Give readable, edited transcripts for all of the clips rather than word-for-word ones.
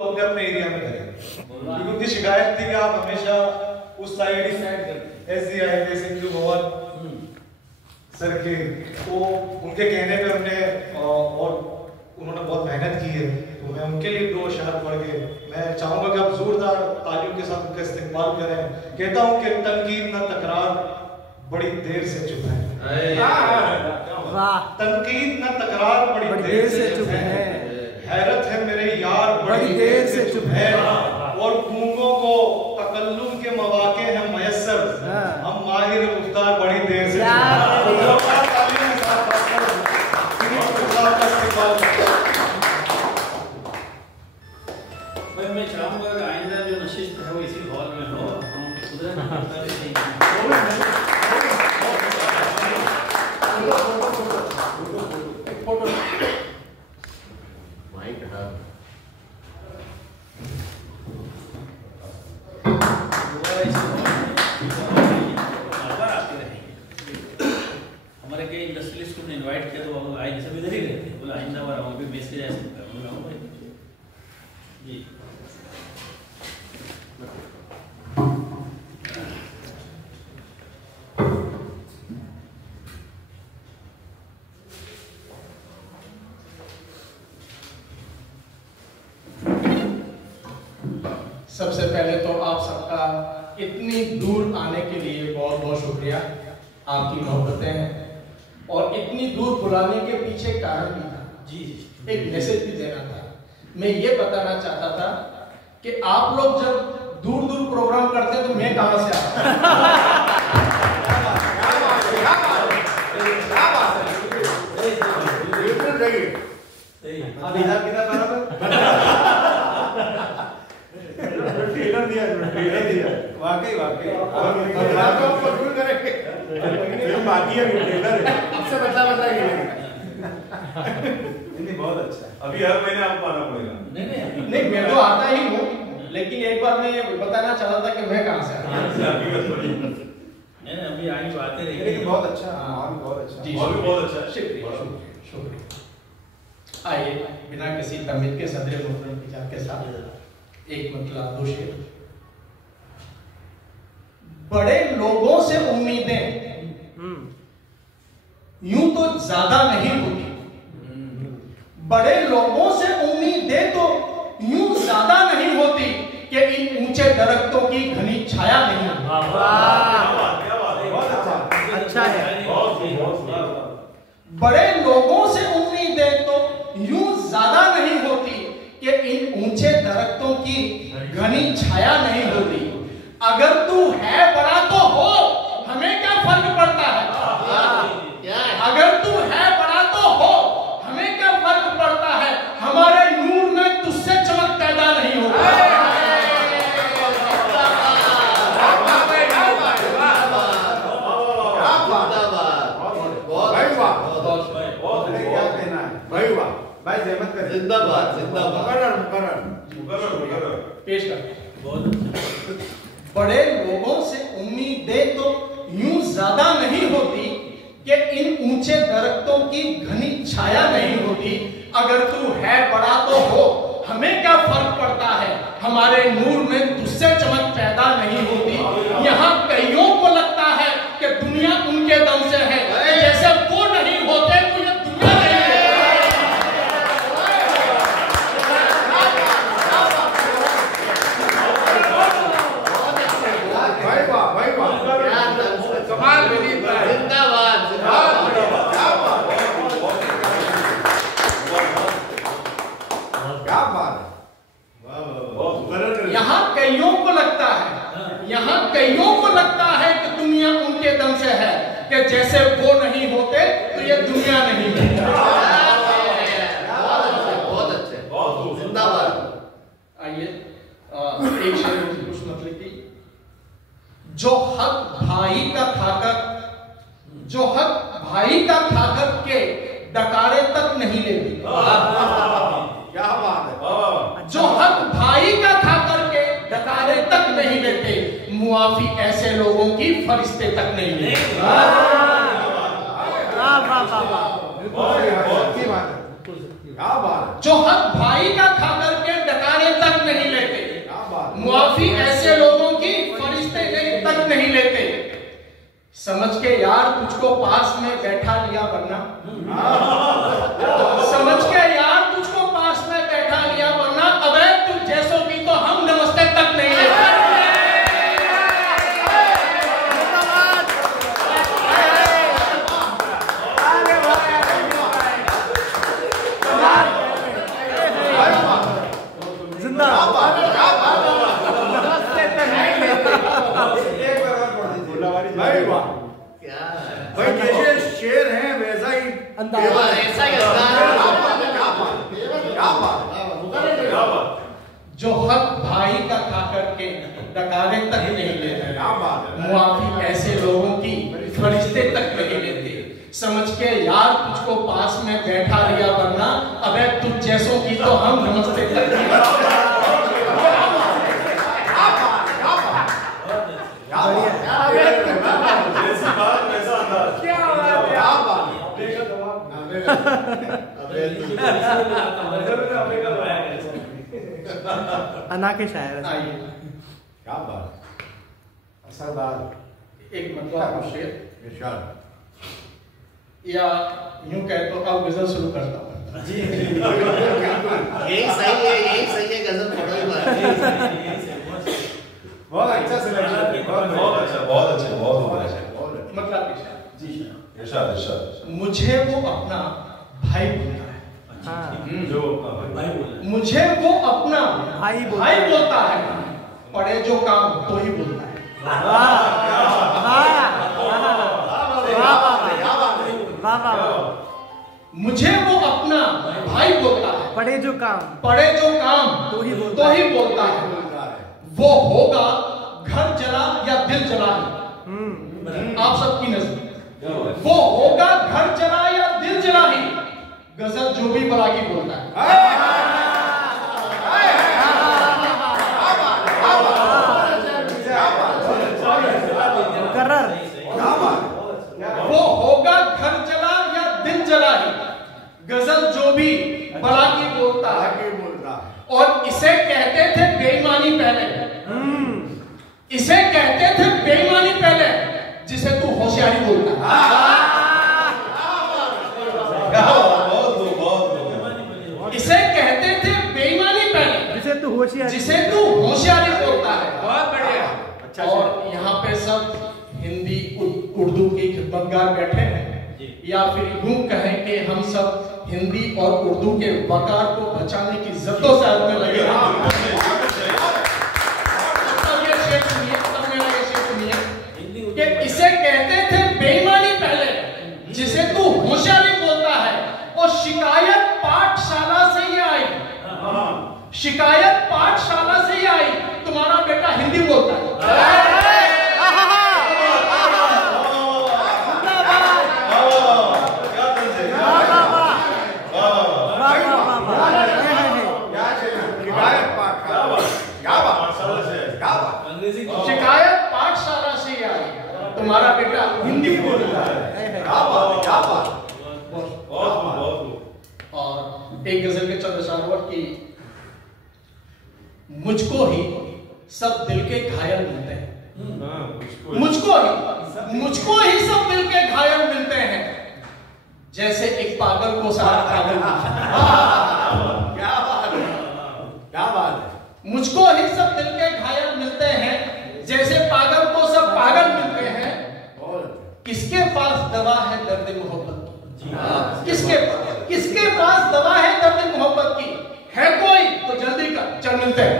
अपने अपने एरिया में करें, क्योंकि उनकी शिकायत थी कि आप हमेशा उस साइड ऐसी हाईवे सिंधु भवन सर के, तो उनके कहने पे हमने और उन्होंने बहुत मेहनत की है, तो मैं उनके लिए दो शहर पढ़ के मैं चाहूंगा कि आप जोरदार तालियों के साथ उनका इस्तेमाल करें। कहता हूं कि तनकीद न तकरार बड़ी देर से चुप है, तनकीद न तकरार बड़ी देर से चुप है, हैरत है मेरे यार बड़ी देर से चुप है, और गूंगों को तकल्लुम के मौके हैं मयस्सर, हम माहिर गुफ्तार बड़ी देर से मैं चाहूंगा कि आइंदा जो नशिस्त है वो इसी हॉल में हो, हम हमारे कई इंडस्ट्रियलिस्ट को इनवाइट किया तो आए सब इधर ही रहते, बोला आइंदा बार वहाँ पे मैसेज ऐसे जी। सबसे पहले तो आप सबका इतनी दूर आने के लिए बहुत बहुत शुक्रिया, आपकी मोहब्बतें हैं और इतनी दूर बुलाने के पीछे कारण भी था जी, एक मैसेज भी देना था। मैं ये बताना चाहता था कि आप लोग जब दूर दूर प्रोग्राम करते हैं तो मैं कहां से आता वाकई बहुत अच्छा है। अभी हर महीने आपको आना पड़ेगा। नहीं मैं तो आता ही हूँ, लेकिन एक बार मैं ये बताना चाहता था कि मैं कहाँ से आता हूँ। अभी आगे बातें रही, लेकिन बहुत अच्छा, बहुत अच्छा जी, बहुत अच्छा, शुक्रिया। आइए बिना किसी तमीज़ के सदर मोहतरम पिता के साथ एक मतलब दो शेर। बड़े लोगों से उम्मीदें यूं तो ज्यादा नहीं होती, बड़े लोगों से उम्मीदें तो यूं ज्यादा नहीं होती कि इन ऊंचे दरख्तों की घनी छाया नहीं होती। अच्छा है। बड़े लोगों से उम्मीदें तो यूं ज्यादा नहीं होती कि इन ऊंचे दरख्तों की घनी छाया नहीं होती। अगर तू है बड़ा तो हो, हमें क्या फर्क पड़ता है। अगर तू है बड़ा तो हो, हमें क्या फर्क पड़ता है। हमारे नूर में तुझसे चमक पैदा नहीं होती। भाई जहमत कर, जिंदाबाद जिंदाबाद। पेश कर। बड़े लोगों से उम्मीदें तो यूं ज्यादा नहीं होती कि इन ऊंचे दरख्तों की घनी छाया नहीं होती। अगर तू है बड़ा तो हो, हमें क्या फर्क पड़ता है। हमारे नूर में तुझसे चमक पैदा नहीं होती। यहाँ कईयों को लगता है कि दुनिया उनके दम से है, जैसे वो नहीं होते तो ये दुनिया नहीं है। यहाँ कईयों को लगता है कि दुनिया उनके दम से है, कि जैसे वो नहीं होते तो ये दुनिया नहीं है। बहुत अच्छे, जिंदाबाद। आइए एक शेर कुछ मतलब की, जो हक भाई का खाकर, जो हक भाई का खाकर के डकारे तक नहीं लेती। क्या बात है। जो हक भाई का खाकर के डकारे तक नहीं लेते, मुआफी ऐसे लोगों की फरिश्ते तक नहीं लेते। जो हक भाई का खाकर के डकारे तक समझ के यार तुझको पास में बैठा लिया वरना, समझ के यार तुझको पास में बैठा लिया वरना, अबे तुझ जैसों की तो हम नमस्ते तक नहीं लेते। भाई जैसे शेर हैं वैसा ही ऐसा ही जो हक भाई का खा करके डकारे तक नहीं लेते, मुआफी ऐसे लोगों की फरिश्ते तक नहीं लेते। समझ के यार तुझको पास में बैठा लिया वरना, अबे तुझ जैसों की तो हम नमस्ते तक नहीं लेते। अना के शायर आइए क्या बात असरदार एक मतलब शेर इरशाद या यूं कह तो अब गजल शुरू करता हूँ। यही सही है गजल बहुत अच्छा सिलेक्शन बहुत अच्छा मतलब इरशाद इरशाद। मुझे वो अपना भाई बोलता है, जो भाई बोला, मुझे वो अपना भाई भाई बोलता है, पड़े जो काम तो ही बोलता है। मुझे वो अपना भाई बोलता है, पड़े जो काम तो ही बोलता है। वो होगा घर जला या दिल जला, आप सबकी नजर, वो होगा घर जला या दिल जला ही, गजल जो भी बड़ा की बोलता है। वो होगा घर जला या दिल जला ही, गजल जो भी बड़ा की बोलता है। और इसे कहते थे बेईमानी पहले, इसे कहते थे बेईमानी पहले, जिसे तू होशियारी बोलता है। इसे कहते थे बेईमानी पहले, जिसे तू होशियारी बोलता है। बहुत बढ़िया। और यहाँ पे सब हिंदी उर्दू की खिदमतगार बैठे हैं, या फिर यूं कहें कि हम सब हिंदी और उर्दू के वकार को बचाने की जद्दोजहद में लगे हैं। कि इसे कहते थे बेईमानी पहले, जिसे तू होशियारी बोलता है। और शिकायत पाठशाला से ही आई, शिकायत पाठशाला से ही आई, तुम्हारा बेटा हिंदी बोलता है। शिकायत पाठशाला से ही आई, तुम्हारा बेटा हिंदी बोलता है। और एक गजल के चंद अशार की, मुझको ही सब दिल के घायल मिलते हैं, मुझको ही सब दिल के घायल मिलते हैं, जैसे एक पागल को सारा पागल क्या बात है। मुझको ही सब दिल के घायल मिलते हैं, जैसे पागल को सब पागल मिलते हैं। किसके पास दवा है दर्द मोहब्बत की, किसके पास दवा है दर्द मोहब्बत की, है कोई तो जल्दी कर चल मिलते हैं।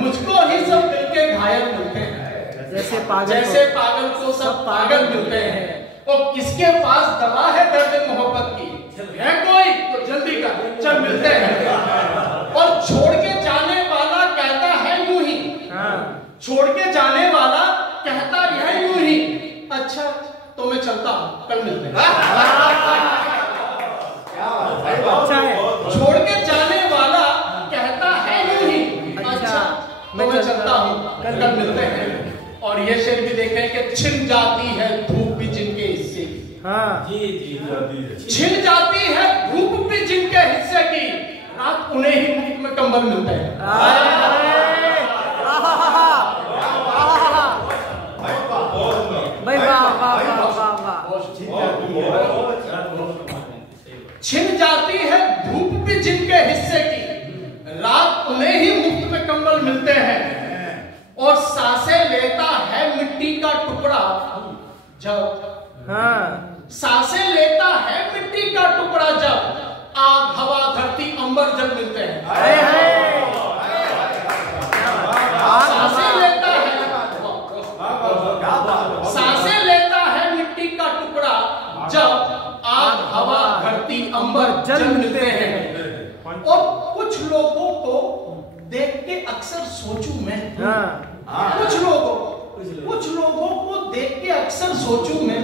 मुझको ही सब दिल के घायल मिलते हैं, जैसे पागल को सब पागल मिलते हैं। और किसके पास दवा है दर्द मोहब्बत की, है कोई तो जल्दी का चल मिलते हैं। और छोड़ के जाने वाला कहता है यूं ही, छोड़ के जाने वाला कहता है यूं ही, अच्छा तो मैं चलता हूं कल मिलते हैं। छोड़ के जाने वाला कहता है यूं ही, अच्छा तो मैं चलता हूं कल मिलते हैं। और ये शेर भी देखें कि छिन जाती है धूप भी जिनके हिस्से की, हाँ जी जी छिन जाती है धूप भी जिनके हिस्से की, रात उन्हें ही मुफ्त में कंबल मिलते हैं। भाई वाह वाह वाह वाह वाह। छिन जाती है धूप भी जिनके हिस्से की, रात उन्हें ही मुफ्त में कंबल मिलते हैं, और सांसें लेता है मिट्टी का टुकड़ा जब, हाँ सांसें लेता है मिट्टी का टुकड़ा जब, आग हवा धरती अंबर जल मिलते हैं। सांसें लेता है, सांसें लेता है मिट्टी का टुकड़ा जब, आग हवा धरती अंबर जल मिलते हैं। और कुछ लोगों को देख के अक्सर सोचूं मैं, कुछ लोगों को देख के अक्सर सोचूं मैं,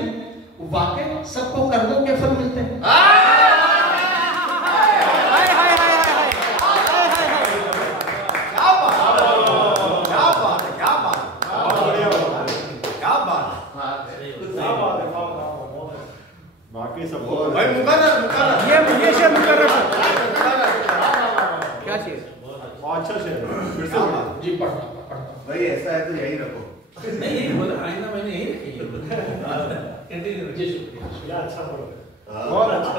वाकई सबको कर्मों के फल मिलते हैं। बाकी सब भाई मुकर्रर ये शेर मुकर्रर सर। क्या शेर? अच्छा शेर फिर से जी पढ़ता भाई ऐसा है तो यही रखो। नहीं यही बोला, आइंदा मैंने यही रखी है। जी शुक्रिया। अच्छा बहुत अच्छा।